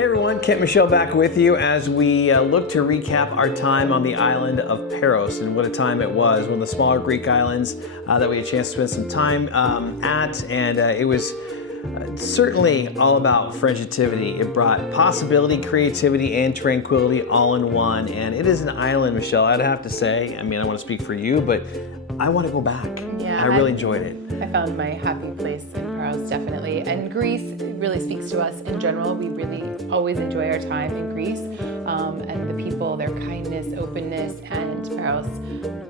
Hey everyone, Kent Michelle back with you as we look to recap our time on the island of Paros, and what a time it was. One of the smaller Greek islands that we had a chance to spend some time at, and it was certainly all about Frenchitivity. It brought possibility, creativity, and tranquility all in one, and it is an island, Michelle, I'd have to say. I mean, I want to speak for you, but I want to go back. Yeah, I really enjoyed it. I found my happy place in Paros, definitely. And Greece really speaks to us in general. We really always enjoy our time in Greece. And the people, their kindness, openness, and Paros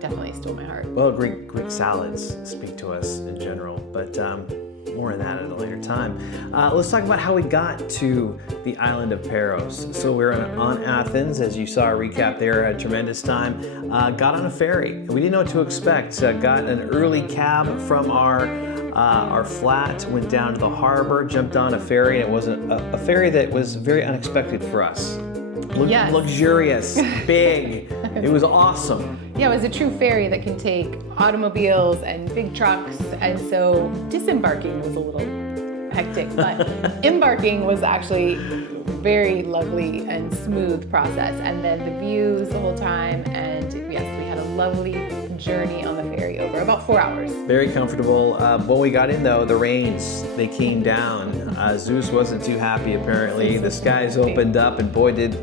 definitely stole my heart. Well, Greek salads speak to us in general, but more on that at a later time. Let's talk about how we got to the island of Paros. So we're on Athens, as you saw a recap there, had a tremendous time. Got on a ferry. We didn't know what to expect. Got an early cab from our flat, went down to the harbor, jumped on a ferry, and it was a ferry that was very unexpected for us. Yes. Luxurious, big. It was awesome. Yeah, it was a true ferry that can take automobiles and big trucks, and so disembarking was a little hectic, but embarking was actually very lovely and smooth process. And then the views the whole time, and yes, we had a lovely journey on the ferry over about 4 hours. Very comfortable. When we got in though, the rains, they came down. Zeus wasn't too happy apparently. The skies opened up, and boy did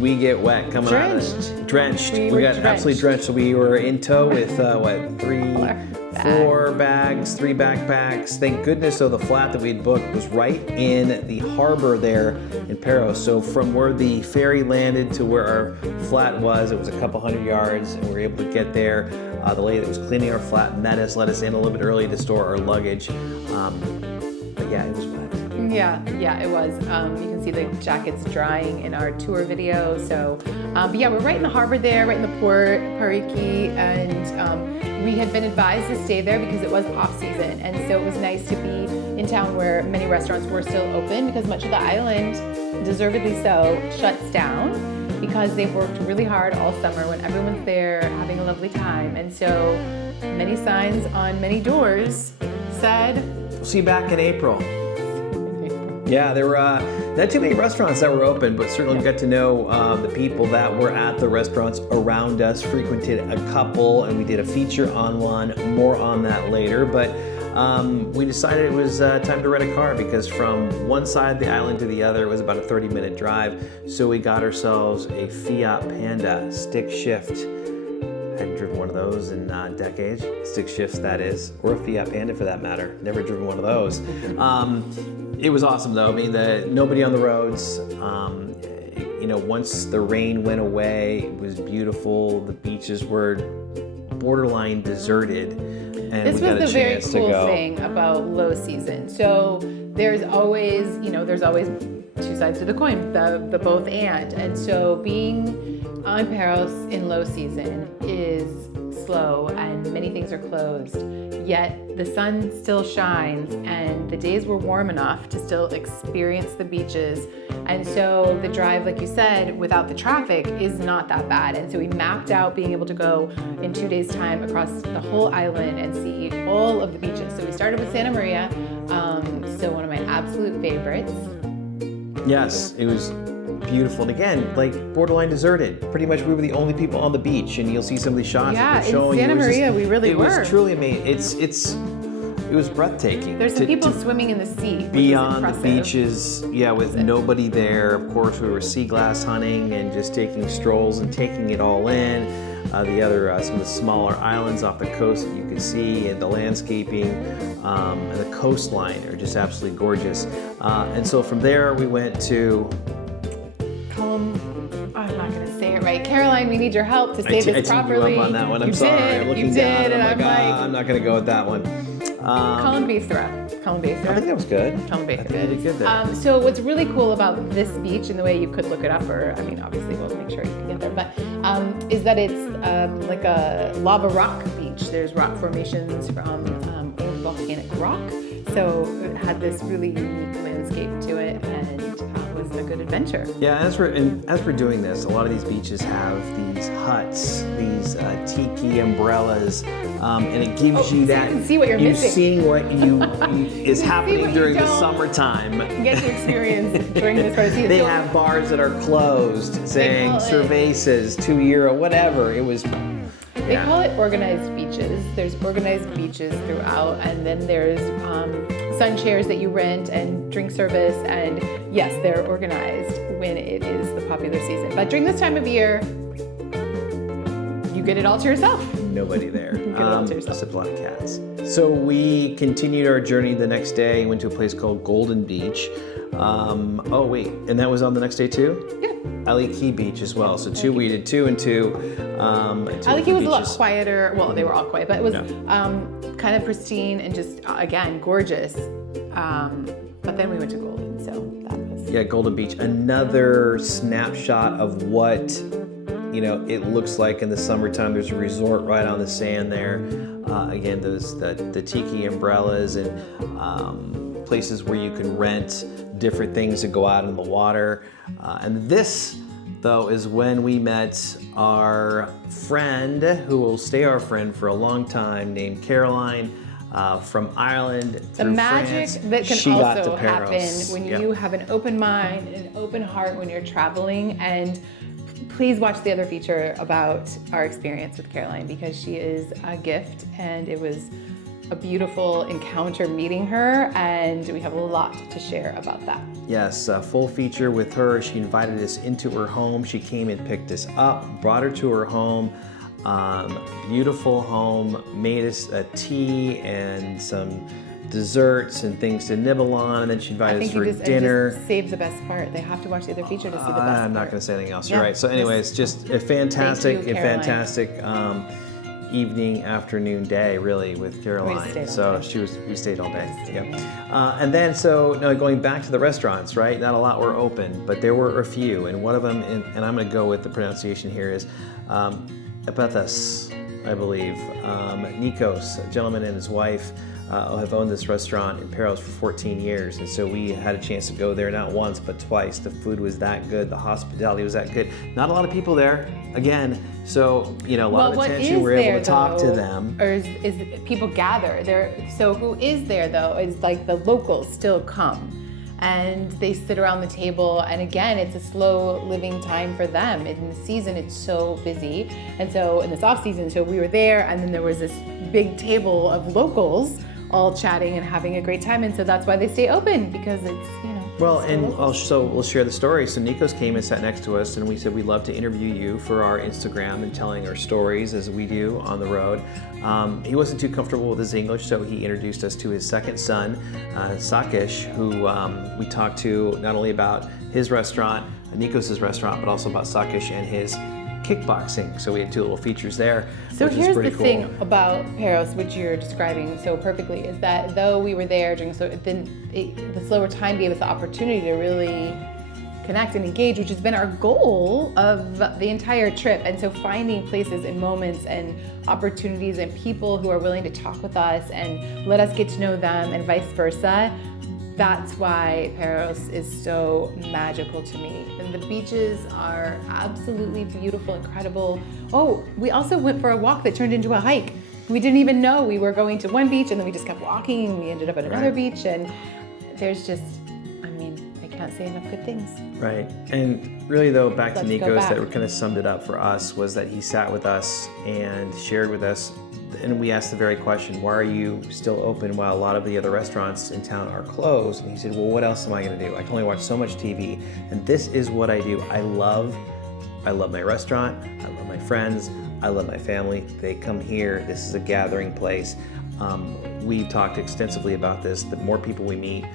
we get wet coming out of it. Drenched. We got absolutely drenched. So we were in tow with four bags, 3 backpacks. Thank goodness though the flat that we had booked was right in the harbor there in Paros. So from where the ferry landed to where our flat was, it was a couple hundred yards, and we were able to get there. The lady that was cleaning our flat met us, let us in a little bit early to store our luggage. But yeah, it was wet. Yeah, it was. You can see the jackets drying in our tour video. So, but yeah, we're right in the harbor there, right in the port, Pariki, and we had been advised to stay there because it was off season, and so it was nice to be in town where many restaurants were still open, because much of the island, deservedly so, shuts down because they've worked really hard all summer when everyone's there having a lovely time, and so many signs on many doors said, "We'll see you back in April." Yeah, there were not too many restaurants that were open, but certainly we got to know the people that were at the restaurants around us, frequented a couple, and we did a feature on one, more on that later. But we decided it was time to rent a car, because from one side of the island to the other, it was about a 30-minute drive. So we got ourselves a Fiat Panda stick shift. I hadn't driven one of those in decades, stick shifts that is, or a Fiat Panda for that matter. Never driven one of those. It was awesome though. I mean, nobody on the roads. Once the rain went away, it was beautiful. The beaches were borderline deserted, and this we got was a the very chance to cool go. thing about low season. So there's always two sides to the coin, the both and so being on Paros in low season is slow, and many things are closed, yet the sun still shines, and the days were warm enough to still experience the beaches. And so the drive, like you said, without the traffic is not that bad. And so we mapped out being able to go in 2 days' time across the whole island and see all of the beaches. So we started with Santa Maria, still one of my absolute favorites. Yes, it was beautiful. And again, like borderline deserted. Pretty much we were the only people on the beach, and you'll see some of these shots that they're showing in Santa Maria we really were. It was truly amazing. It was breathtaking. There's some people swimming in the sea. Beyond the beaches, with nobody there. Of course, we were sea glass hunting and just taking strolls and taking it all in. Some of the smaller islands off the coast that you could see, and the landscaping and the coastline are just absolutely gorgeous. And so from there, we went to I'm not going to say it right. Caroline, we need your help to say this properly. You up on that one. I'm sorry. I'm looking down, and I'm like, I'm not going to go with that one. Columbithra. I think that was good. Columbithra. I think you did good there. So what's really cool about this beach, and the way you could look it up, or obviously we'll make sure you can get there, but is that it's like a lava rock beach. There's rock formations from old volcanic rock. So it had this really unique landscape to it, and was a good adventure. Yeah, as we're doing this, a lot of these beaches have these huts, these tiki umbrellas, and it gives you that. So you can see what you're missing. Seeing what you is happening what during you the don't summertime. Get to experience during this part of the season. They So have bars that are closed, saying call it- cervezas, €2, whatever. It was. They call it organized beaches. There's organized beaches throughout, and then there's sun chairs that you rent and drink service. And yes, they're organized when it is the popular season. But during this time of year, you get it all to yourself. Nobody there. Get it all to yourself. Except a lot of cats. So we continued our journey the next day. Went to a place called Golden Beach. Oh wait, and that was on the next day too? Yeah. Ali Key Beach as well. So we did 2 and 2. Ali Key was a lot quieter. Well, they were all quiet, but it was Yeah. kind of pristine and just, again, gorgeous. But then we went to Golden, so that was... Yeah, Golden Beach. Another snapshot of what, it looks like in the summertime. There's a resort right on the sand there. Again, the tiki umbrellas and places where you can rent different things to go out in the water. And this, though, is when we met our friend, who will stay our friend for a long time, named Caroline, from Ireland The through magic France. that can She got also to Paros. happen when Yep. you have an open mind and an open heart when you're traveling. And please watch the other feature about our experience with Caroline, because she is a gift, and it was a beautiful encounter meeting her, and we have a lot to share about that. Yes, a full feature with her. She invited us into her home. She came and picked us up, brought her to her home. Beautiful home, made us a tea and some desserts and things to nibble on, and then she invited us for dinner. Just save the best part. They have to watch the other feature to see the best part. I'm not going to say anything else. You're Yeah. right. So, anyways, just a fantastic, Thank you, fantastic evening, afternoon, day, really, with Caroline. stayed all So day. we stayed all day. Yeah. And then, going back to the restaurants, right? Not a lot were open, but there were a few, and one of them, and I'm going to go with the pronunciation here, is Athens, I believe. Nikos, a gentleman and his wife, have owned this restaurant in Paros for 14 years. And so we had a chance to go there not once, but twice. The food was that good. The hospitality was that good. Not a lot of people there, again. So, a lot of attention. We were able to talk to them. Or is people gather there. So who is there though is like the locals still come. And they sit around the table, and again, it's a slow living time for them. In the season, it's so busy. And so in this off season, so we were there, and then there was this big table of locals all chatting and having a great time. And so that's why they stay open, because it's, Well, it's and locals. also we'll share the story. So Nikos came and sat next to us, and we said we'd love to interview you for our Instagram and telling our stories as we do on the road. He wasn't too comfortable with his English, so he introduced us to his second son, Sakish, who we talked to not only about his restaurant, Nikos' restaurant, but also about Sakish and his kickboxing. So we had 2 little features there, So which is here's pretty the cool. thing about Paros, which you're describing so perfectly, is that though we were there during the slower time gave us the opportunity to really connect and engage, which has been our goal of the entire trip. And so finding places and moments and opportunities and people who are willing to talk with us and let us get to know them and vice versa. That's why Paros is so magical to me. And the beaches are absolutely beautiful, incredible. Oh, we also went for a walk that turned into a hike. We didn't even know we were going to one beach, and then we just kept walking, and we ended up at another beach. And there's just, I can't say enough good things. Right. And really, though, back to Let's go Nikos, back. that kind of summed it up for us, was that he sat with us and shared with us. And we asked the very question, why are you still open while a lot of the other restaurants in town are closed? And he said, well, what else am I going to do? I can only watch so much TV. And this is what I do. I love my restaurant. I love my friends. I love my family. They come here. This is a gathering place. We've talked extensively about this. The more people we meet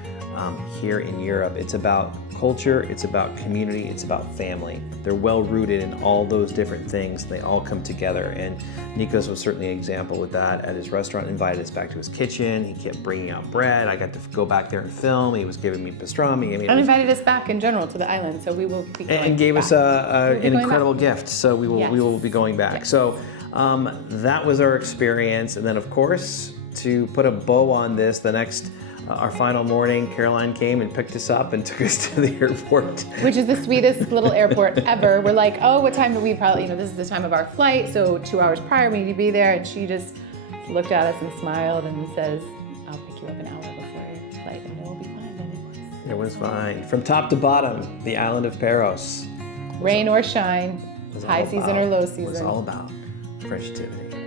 here in Europe, it's about culture, it's about community, it's about family. They're well rooted in all those different things. They all come together, and Nikos was certainly an example with that. At his restaurant, invited us back to his kitchen. He kept bringing out bread. I got to go back there and film. He was giving me pastrami. And invited us back in general to the island, so we will be going and gave back. us an going incredible gift. So we will be going back. Yes. So that was our experience, and then of course, to put a bow on this, our final morning, Caroline came and picked us up and took us to the airport. Which is the sweetest little airport ever. We're like, oh, what time do we probably, this is the time of our flight, so 2 hours prior we need to be there. And she just looked at us and smiled and says, I'll pick you up an hour before. It was fine. From top to bottom, the island of Paros. Rain or shine, high season or low season. It was all about Frenchitivity.